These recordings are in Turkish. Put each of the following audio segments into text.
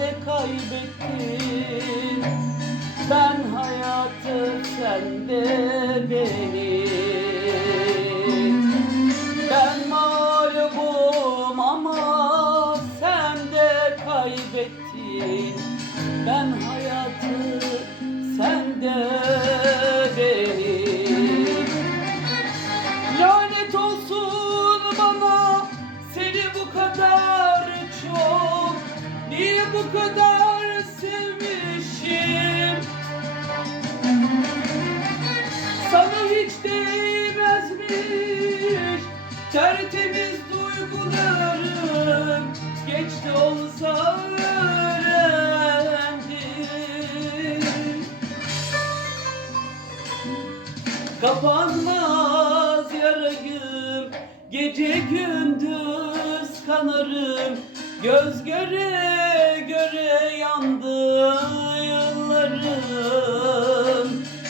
sen de kaybettin. Ben hayatı sen de beni. Ben mağlubum ama sen de kaybettin. Ben hayatı sen de Kapanmaz yarayım Gece gündüz kanarım. Göz göre göre yandı yıllarım.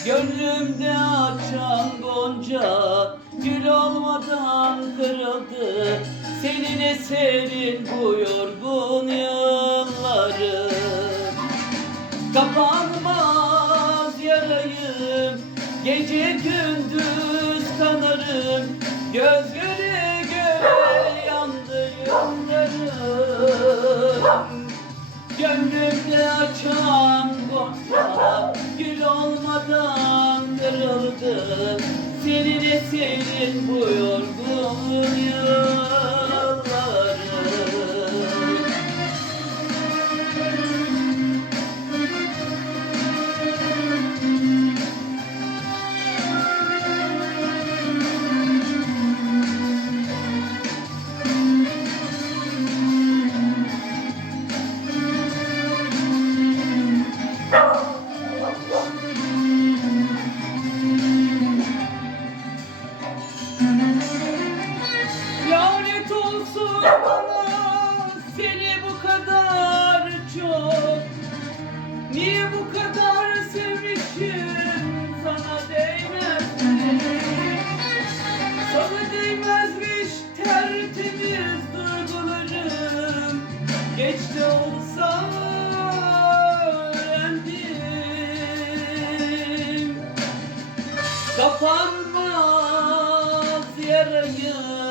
Gönlümde açan gonca Gül olmadan kırıldı. Senin eserin bu yorgun yıllarım Gece gündüz kanarım Göz göre göre yandı yıllarım Gönlümde açan gonca Gül olmadan kırıldı. Senin eserin bu yorgun yıllarım olsun seni bu kadar çok Niye bu kadar sevmişim? Sana değmezmiş Sana değmezmiş tertemiz duygularım. Geç de olsa öğrendim. Kapanmaz yarayım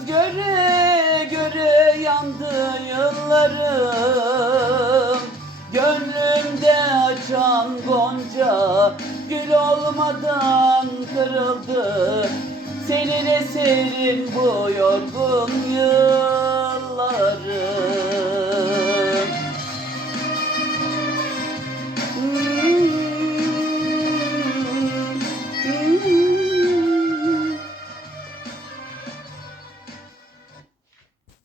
yıllarım Gönlümde açan gonca Gül olmadan kırıldı. Senin eserin bu yorgun yıl